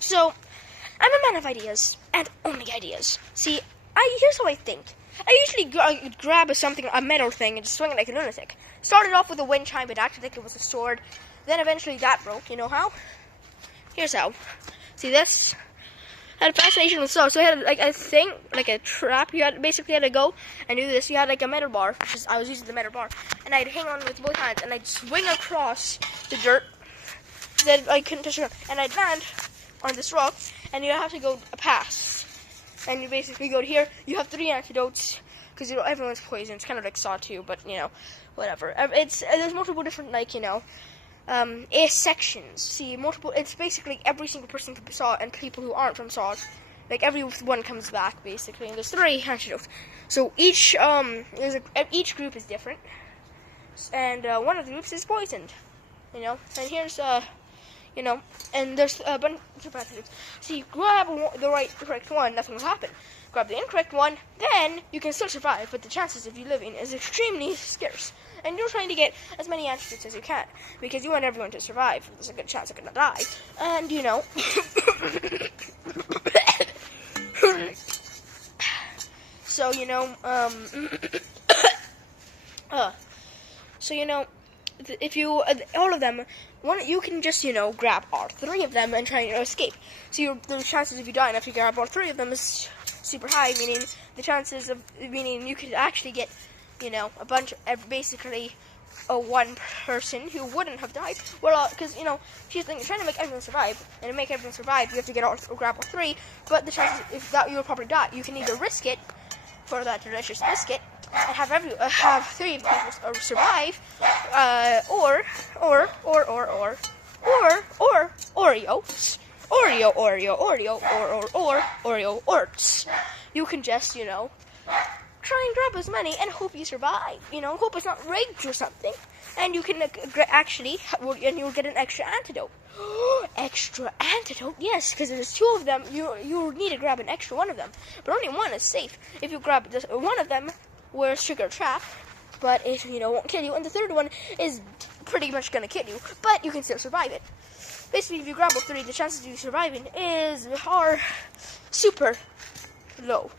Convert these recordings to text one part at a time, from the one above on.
So, I'm a man of ideas, and only ideas. See, here's how I think. I usually grab a metal thing, and just swing it like a lunatic. Started off with a wind chime, but actually think it was a sword. Then eventually that broke. You know how? Here's how. See this? I had a fascination with swords. So I had like a thing, like a trap. You had to go and do this. You had like a metal bar, which is I was using the metal bar, and I'd hang on with both hands, and I'd swing across the dirt. Then I couldn't touch it, and I'd land on this rock, and you have to go a pass. And you basically go to here. You have 3 antidotes because everyone's poisoned. It's kind of like Saw 2, but whatever. There's multiple different A sections. See, multiple. It's basically every single person from Saw and people who aren't from Saw. Like everyone comes back basically, and there's 3 antidotes. So each each group is different, and one of the groups is poisoned. And here's and there's a bunch of antidotes. So you grab the correct one, nothing will happen. Grab the incorrect one, then you can still survive, but the chances of you living is extremely scarce. And you're trying to get as many antidotes as you can, because you want everyone to survive. There's a good chance they're gonna die. And so if you all of them, you can just grab all 3 of them and try to escape. So the chances if you die enough to grab all 3 of them is super high, meaning you could actually get a bunch of basically one person who wouldn't have died. Well, because you're trying to make everyone survive, and to make everyone survive, you have to grab all 3. But the chances if that you will probably die, you can either risk it for that delicious biscuit and have 3 of the people survive, or Oreo Orts. You can just try and grab as many and hope you survive. Hope it's not rigged or something, and you can and you'll get an extra antidote. Extra antidote? Yes, because there's 2 of them. You need to grab an extra one of them, but only one is safe. If you grab just one of them, where's trigger trap, but it won't kill you, and the 3rd one is pretty much gonna kill you, but you can still survive it. Basically, if you grab all 3, the chances of you surviving are super low.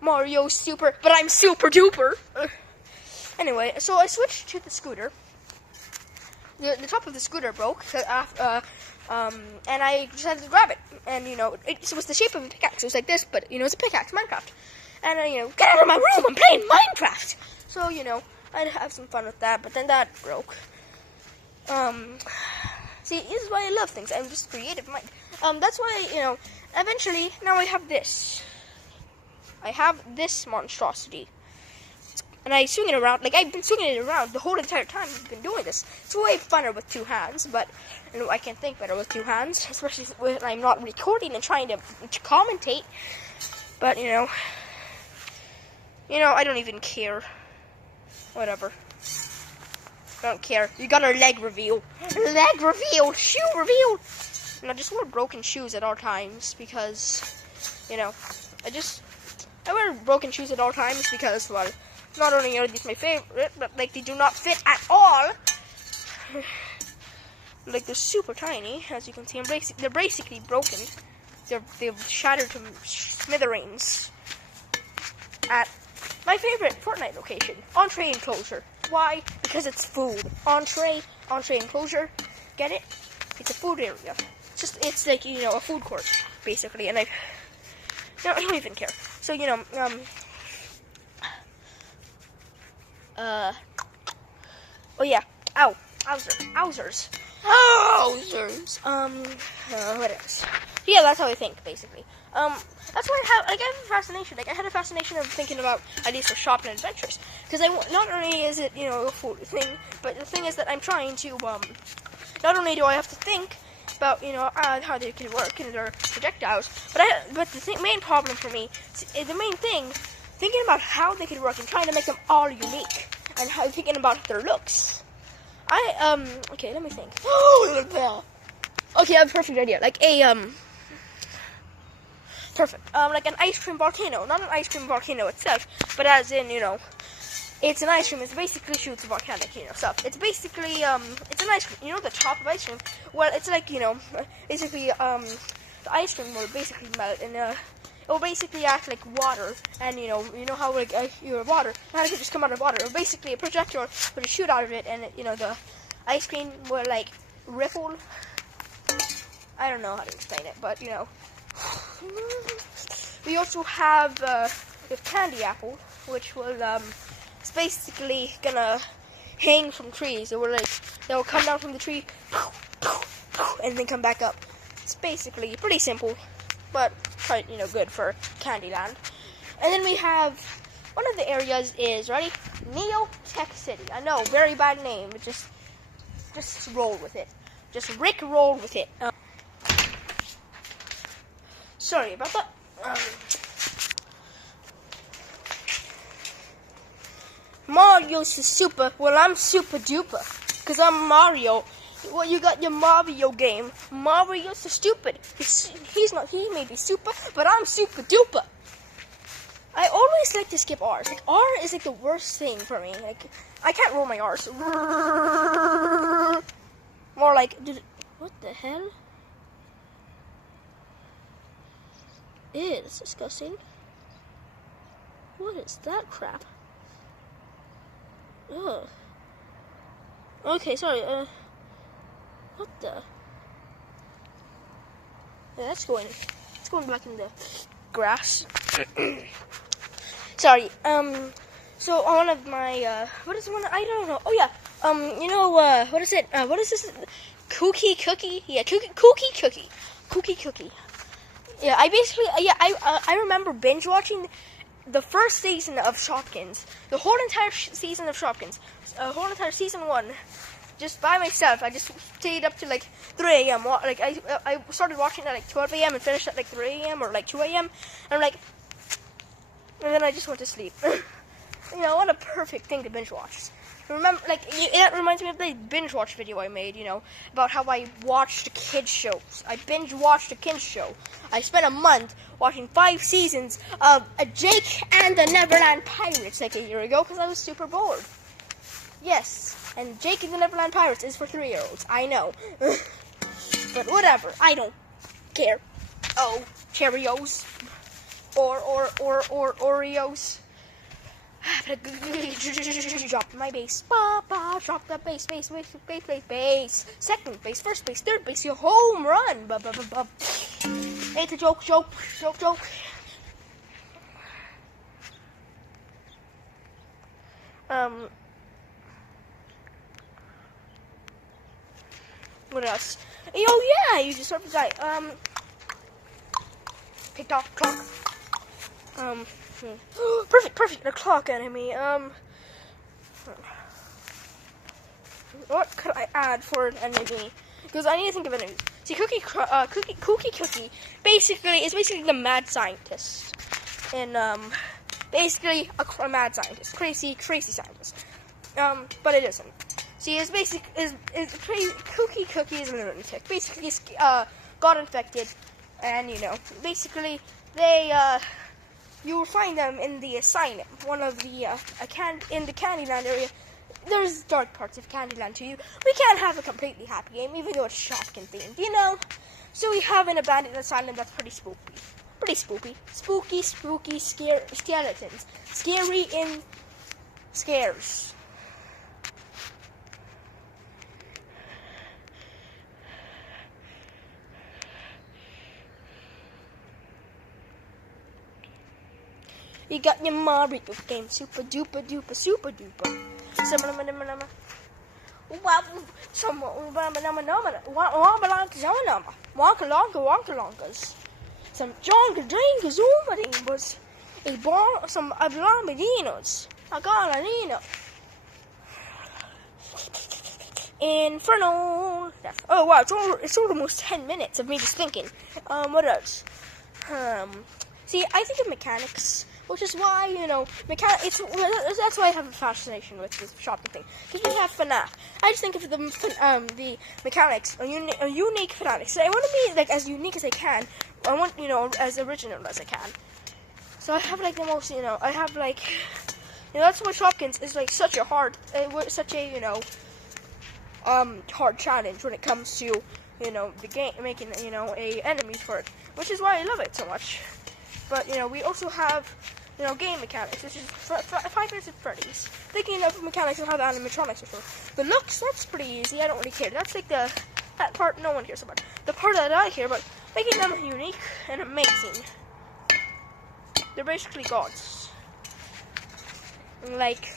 Mario super, but I'm super duper. Anyway, so I switched to the scooter. The top of the scooter broke, and I decided to grab it. And it was the shape of a pickaxe. It was like this, but it's a pickaxe, Minecraft. And get out of my room! I'm playing Minecraft. So I'd have some fun with that. But then that broke. See, this is why I love things. I'm just creative mind. That's why eventually now I have this. I have this monstrosity. And I swing it around, like I've been swinging it around the whole entire time I've been doing this. It's way funner with 2 hands, but I can think better with 2 hands, especially when I'm not recording and trying to commentate. But I don't even care. Whatever. I don't care. You got a leg reveal. Leg reveal! Shoe reveal! I just wear broken shoes at all times because, I wear broken shoes at all times because, well, not only are these my favorite, but they do not fit at all. They're super tiny, as you can see. They're basically broken. They've shattered to smithereens at my favorite Fortnite location, Entree Enclosure. Why? Because it's food. Entree Enclosure. Get it? It's a food area. It's like a food court basically, and I don't even care. So oh yeah, Owzers. What else? Yeah, that's how I think basically. That's why I have a fascination. I had a fascination of thinking about ideas for shopping and adventures, because not only is it a food thing, but the thing is that I'm trying to not only do I have to think about how they can work and their projectiles, but the main problem for me, the main thing, thinking about how they can work and trying to make them all unique, and thinking about their looks. Okay, let me think. Okay, I have a perfect idea. Like perfect. Like an ice cream volcano. Not an ice cream volcano itself, but as in, it's an ice cream. It basically shoots volcanic, stuff. It's basically, it's an ice cream. The top of ice cream? Well, it's like, basically, the ice cream will basically melt, and it will basically act like water. And you know how like your water, how it can just come out of water. Or basically a projectile would shoot out of it, and the ice cream will like ripple. I don't know how to explain it, but we also have the candy apple, which will it's basically gonna hang from trees. It will come down from the tree and then come back up. It's basically pretty simple, but quite good for Candyland. And then we have one of the areas is ready, Neo Tech City. I know, very bad name, but just roll with it. Just Rick roll with it. Sorry about that. Mario's super. Well, I'm super duper, cause I'm Mario. Well, you got your Mario game. Mario's so stupid. He's not. He may be super, but I'm super duper. I always like to skip R's. Like R is like the worst thing for me. Like I can't roll my R's. More like, what the hell? Ew, that's disgusting. What is that crap? Ugh. Okay, sorry. What the? Yeah, let's go back in the grass. Sorry. So on one of my what is one? I don't know. Oh yeah. What is it? What is this? Cookie cookie? Yeah, cookie cookie. Yeah, I remember binge watching the first season of Shopkins, the whole entire season of Shopkins, whole entire season 1, just by myself. I just stayed up to like 3 a.m. Like I started watching at like 12 a.m. and finished at like 3 a.m. or like 2 a.m. And and then I just went to sleep. What a perfect thing to binge watch. Remember, that reminds me of the binge watch video I made, about how I watched kids shows. I binge watched a kids show. I spent a month watching 5 seasons of Jake and the Neverland Pirates like a year ago because I was super bored. Yes, and Jake and the Neverland Pirates is for 3-year-olds. I know. But whatever, I don't care. Oh, Cheerios. Or Oreos. Drop my bass. Drop the bass. Bass. Second base, first base, third base. Your home run. It's a joke. What else? Oh yeah, you just sort of die. TikTok clock. Perfect. The clock enemy. What could I add for an enemy? Because I need to think of enemies. See, Cookie basically is basically the mad scientist, and basically a mad scientist, crazy scientist. But it isn't. See, it's Cookie is a lunatic. Basically, got infected, and basically they you will find them in the asylum, one of the in the Candyland area. There's dark parts of Candyland too. We can't have a completely happy game, even though it's Shopkin themed, So we have an abandoned asylum that's pretty spooky. Spooky, skeletons. Scary in scares. You got your Mario game, super duper. Wonkalongas. Some Jonka Drinkas Zoomadinos. Some Ablamidinos. Agalanino. Inferno. Oh wow, it's almost 10 minutes of me just thinking. What else? See, I think of mechanics, which is why, that's why I have a fascination with this shopping thing. Because we have FNAF. I just think of the mechanics, a unique mechanics. So I want to be, as unique as I can. I want, as original as I can. So I have, the most, I have, that's why Shopkins is, such a hard, hard challenge when it comes to, the game, making, enemies for it, which is why I love it so much. But, we also have, game mechanics, which is Five Nights at Freddy's. Thinking of mechanics and how the animatronics are for. The looks, that's pretty easy. I don't really care. That's like that part no one cares about. The part that I care about, making them unique and amazing. They're basically gods. Like,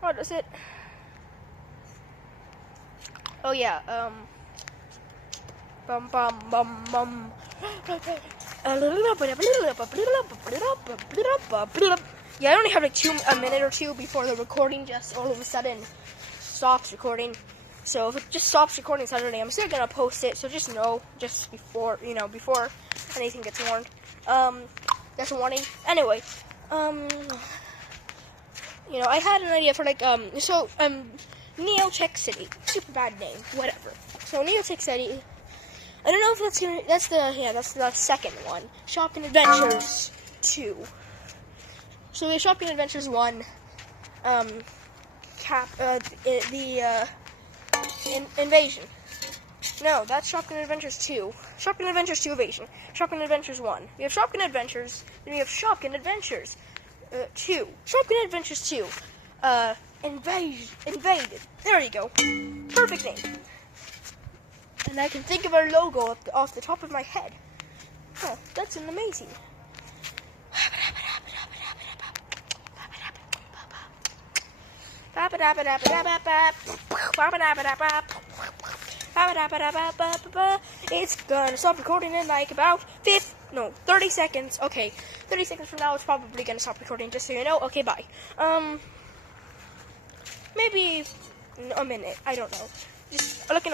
what is it? Oh yeah, bum bum bum bum. Yeah, I only have like a minute or two before the recording just all of a sudden stops recording. So if it just stops recording suddenly, I'm still gonna post it. So just know, just before before anything gets warned. That's a warning. Anyway, I had an idea for like Neotech City. Super bad name, whatever. So Neotech City. I don't know if that's the second one. Shopping Adventures 2. So we have Shopping Adventures 1. Invasion. No, that's Shopping Adventures 2. Shopping Adventures 2 Evasion. Shopping Adventures 1. We have Shopping Adventures. Then we have Shopping Adventures 2. Shopping Adventures 2. Invaded. There you go. Perfect name. And I can think of our logo off the top of my head. Oh, that's an amazing. It's gonna stop recording in like about 30 seconds. Okay, 30 seconds from now it's probably gonna stop recording, just so you know. Okay, bye. Maybe a minute. I don't know. Just looking.